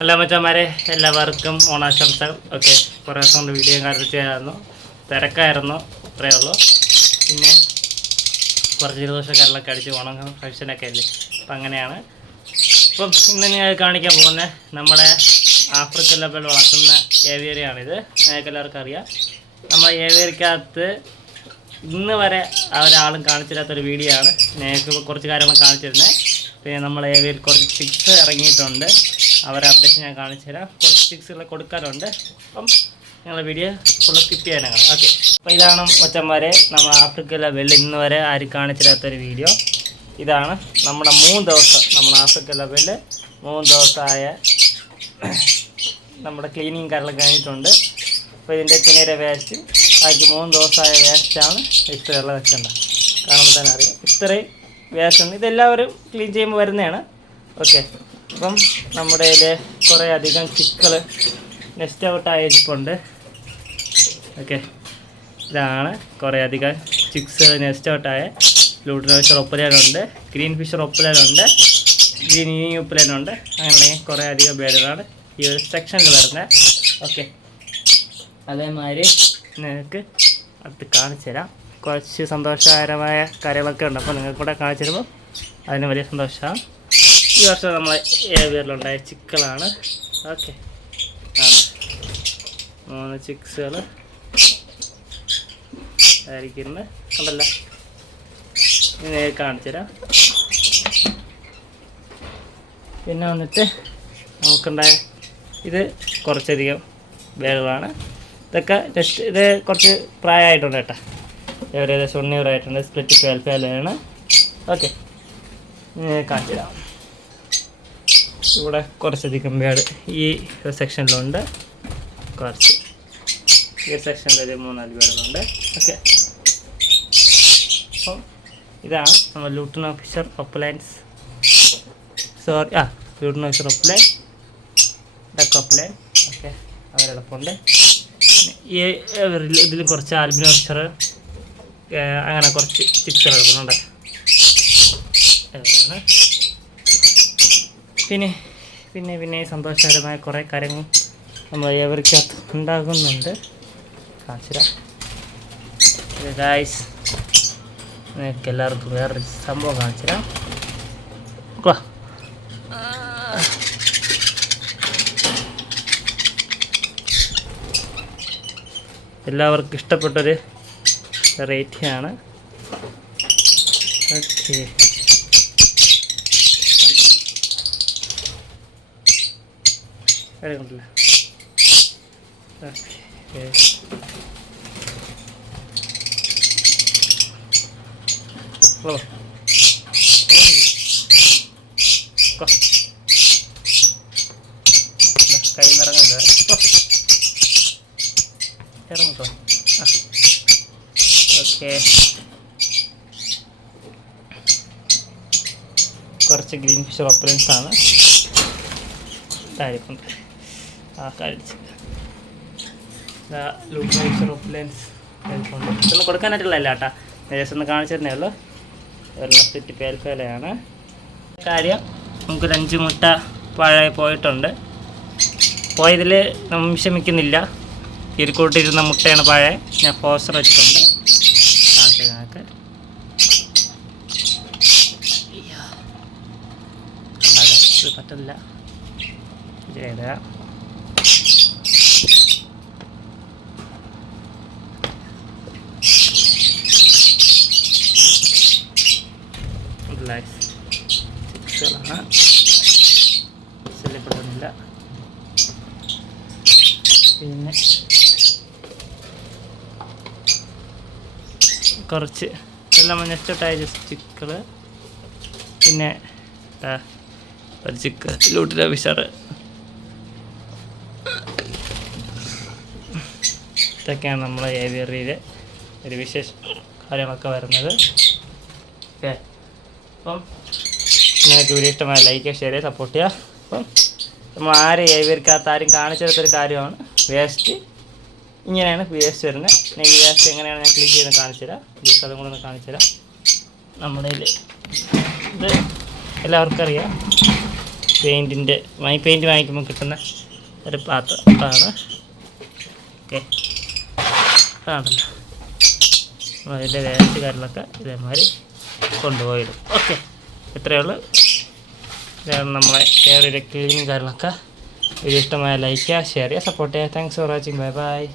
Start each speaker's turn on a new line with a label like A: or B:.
A: അല്ല മച്ചന്മാരെ എല്ലാവർക്കും ഓണാശംസകൾ ഓക്കെ കുറേ ദിവസം കൊണ്ട് വീഡിയോ കാണിച്ചായിരുന്നു തിരക്കായിരുന്നു അത്രയേ ഉള്ളൂ. പിന്നെ കുറച്ച് ജലദോഷക്കാരിലൊക്കെ അടിച്ച് ഓണം ഫംഗ്ഷനൊക്കെ അല്ലേ? അപ്പം അങ്ങനെയാണ്. അപ്പം ഇന്ന് ഞാൻ കാണിക്കാൻ പോകുന്നത് നമ്മുടെ ആഫ്രിക്കൻ ലെവൽ വളർത്തുന്ന ഏവിയറിയാണിത്. നിങ്ങൾക്ക് എല്ലാവർക്കും അറിയാം നമ്മൾ ഏവിയറിക്കകത്ത് ഇന്ന് വരെ ഒരാളും കാണിച്ചില്ലാത്തൊരു വീഡിയോ ആണ് ഞങ്ങൾക്ക് കുറച്ച് കാര്യങ്ങൾ കാണിച്ചിരുന്നത്. പിന്നെ നമ്മൾ ഏവിയറിൽ കുറച്ച് ചിക്സ് ഇറങ്ങിയിട്ടുണ്ട്. അവരെ അപ്ഡേഷൻ ഞാൻ കാണിച്ചു തരാം. കുറച്ച് ചിക്സുകൾ കൊടുക്കാറുണ്ട് അപ്പം ഞങ്ങളുടെ വീഡിയോ ഫുള്ള് സ്കിപ്പ് ചെയ്യാനാണ് ഓക്കെ അപ്പോൾ ഇതാണ് മച്ചന്മാരെ നമ്മൾ ആഫ്രിക്കയിലെ വെള്ളി ഇന്ന് വരെ ആരും കാണിച്ചില്ലാത്തൊരു വീഡിയോ ഇതാണ് നമ്മുടെ മൂന്ന് ദിവസം നമ്മൾ ആഫ്രിക്കയിലെ വെള്ളം മൂന്ന് ദിവസമായ നമ്മുടെ ക്ലീനിങ് കാര്യങ്ങൾ കഴിഞ്ഞിട്ടുണ്ട്. അപ്പോൾ ഇതിന്റെ തിനയുടെ വേസ്റ്റ് ബാക്കി മൂന്ന് ദിവസമായ വേസ്റ്റാണ് ഇത്രയുള്ള വെച്ചണ്ട കാണുമ്പോൾ തന്നെ അറിയാം. ഇത്രയും വേസ്റ്റ് ഇതെല്ലാവരും ക്ലീൻ ചെയ്യുമ്പോൾ വരുന്നതാണ്. ഓക്കെ അപ്പം നമ്മുടെ ഇതിൽ കുറേ അധികം ചിക്കൾ നെസ്റ്റ് ഔട്ട് ആയിരിപ്പുണ്ട് ഓക്കെ ഇതാണ് കുറേ അധികം ചിക്സ് നെസ്റ്റ് ഔട്ടായ ലൂട്ടർ ഫിഷർ ഒപ്പലാനുണ്ട് ഗ്രീൻ ഫിഷർ ഒപ്പലാനുണ്ട് ഗ്രീൻ ഈ ഉപ്പലാനുണ്ട് അങ്ങനെ കുറേ അധികം പേരുകളാണ് ഈ ഒരു സെക്ഷനിൽ വരുന്നത് ഓക്കെ അതേമാതിരി നിങ്ങൾക്ക് അടുത്ത് കാണിച്ചു തരാം. കുറച്ച് സന്തോഷകരമായ കാര്യങ്ങളൊക്കെ ഉണ്ട്. അപ്പോൾ നിങ്ങൾക്ക് കൂടെ കാണിച്ചു തരുമ്പോൾ അതിന് വലിയ സന്തോഷമാണ്. ഈ വർഷം നമ്മളെ ഏവിയറിലുണ്ടായ ചിക്കളാണ് ഓക്കെ. മൂന്ന് ചിക്സുകൾ ആയിരിക്കുന്നത് കണ്ടല്ല. നേരെ കാണിച്ചു തരാം. പിന്നെ വന്നിട്ട് നമുക്കുണ്ടായ ഇത് കുറച്ചധികം വേഗമാണ്. ഇതൊക്കെ ജസ്റ്റ് ഇത് കുറച്ച് പ്രായമായിട്ടുണ്ട് കേട്ടോ. ഏകദേശം ഒന്നൂറായിട്ടുണ്ട്. Split പേൽഫേലാണ് okay. കാണിച്ചു തരാം. ഇവിടെ കുറച്ചധികം വേട് ഈ സെക്ഷനിലുണ്ട് കുറച്ച്. ഈ സെക്ഷനിൽ മൂന്നാൽ വേടുകളുണ്ട് ഓക്കെ അപ്പം ഇതാണ് നമ്മൾ ലൂട്ടൺ ഓഫീസർ ഒപ്പലൈൻസ് സോറി ആ ലൂട്ടൺ ഓഫീസർ ഒപ്പലൈൻ ഡക്ക് ഒപ്പലൈൻ ഓക്കെ അവരോടൊപ്പമുണ്ട് ഈ ഇതിൽ കുറച്ച് ആൽബിനോ ഓഫീസർ അങ്ങനെ കുറച്ച് ചിക്സുകൾ എടുക്കുന്നുണ്ട്. പിന്നെ പിന്നെ പിന്നെ സന്തോഷകരമായ കുറേ കാര്യങ്ങൾ നമ്മൾ ഏവർക്കകത്ത് ഉണ്ടാകുന്നുണ്ട്. കാണിച്ചിര ഗായ്സ് നിങ്ങൾക്ക് എല്ലാവർക്കും വേറൊരു സംഭവം കാണിച്ചുതരാം. വാ. എല്ലാവർക്കും ഇഷ്ടപ്പെട്ടൊരു വെറൈറ്റിയാണ് ഓക്കെ കണ്ടില്ല ഓക്കെ. ഓ കൊ. ഇറങ്ങില്ല ഇറങ്ങിക്കോ. ആ. ഓക്കെ. കുറച്ച് ഗ്രീൻ ഫിഷ് റോപ്പലൻസ് ആണ് താഴെക്കൊണ്ട് ആ കഴിച്ച് റോപ്പലൻസ് കഴിച്ചുകൊണ്ട് ഇതൊന്നും കൊടുക്കാനായിട്ടുള്ളതല്ല കേട്ടാ. ജസ്റ്റ് ഒന്ന് കാണിച്ചു തരുന്നേ ഉള്ളൂ. ഒരെണ്ണം സെറ്റ് പേൽഫേലയാണ് കാര്യം നമുക്കൊരു അഞ്ച് മുട്ട പഴയ പോയിട്ടുണ്ട്. പോയതിൽ നമ്മൾ വിഷമിക്കുന്നില്ല. ഇരുക്കൂട്ടിരുന്ന മുട്ടയാണ് പഴയ ഞാൻ പോസ്റ്റർ വെച്ചിട്ടുണ്ട്. കാണിച്ചു ഞങ്ങൾക്ക് പറ്റില്ല ഇത് റിലാക്സ് സിക്സുകളാണ് ശല്യപ്പെടുന്നില്ല പിന്നെ കുറച്ച് എല്ലാം നെസ്റ്റോട്ടായ ചിക്കൾ പിന്നെ ഒരു ചിക്ക് ലൂട്ടിൽ ഫിഷർ ഇതൊക്കെയാണ് നമ്മളെ ഏവിയറിയിൽ ഒരു വിശേഷ കാര്യങ്ങളൊക്കെ വരുന്നത്. ഓക്കെ അപ്പം നിങ്ങൾക്ക് വീഡിയോ ഇഷ്ടമായ ലൈക്ക് ഷെയർ സപ്പോർട്ട് ചെയ്യുക അപ്പം നമ്മൾ ആരും ഏവർക്കാത്ത ആരും കാണിച്ചെടുത്തൊരു കാര്യമാണ്. വേസ്റ്റ് ഇങ്ങനെയാണ് വേസ്റ്റ് വരുന്നത്. ഈ വേസ്റ്റ് എങ്ങനെയാണ് ഞാൻ ക്ലീൻ ചെയ്ത് കാണിച്ചു തരാം. ജസ്റ്റ് അതും കൂടെ ഒന്ന് കാണിച്ചു തരാം. നമ്മുടെ ഇത് എല്ലാവർക്കും അറിയാം. പെയിന്റിന്റെ മൈ പെയിന്റ് വാങ്ങിക്കുമ്പോൾ കിട്ടുന്ന ഒരു പാത്രം അതാണ്. ഓക്കെ അതാണല്ലോ. അതിന്റെ വേസ്റ്റ് കാര്യങ്ങളൊക്കെ ഇതേമാതിരി. കൊണ്ടുപോയിടും. ഓക്കെ. ഇത്രയേ ഉള്ളൂ. ഇതാണ് നമ്മളെ വേറൊരു ക്ലീനിങ് കാര്യങ്ങളൊക്കെ. ഇഷ്ടമായ ലൈക്ക് ചെയ്യുക ഷെയർ ചെയ്യുക സപ്പോർട്ട് ചെയ്യുക. Thanks for watching bye bye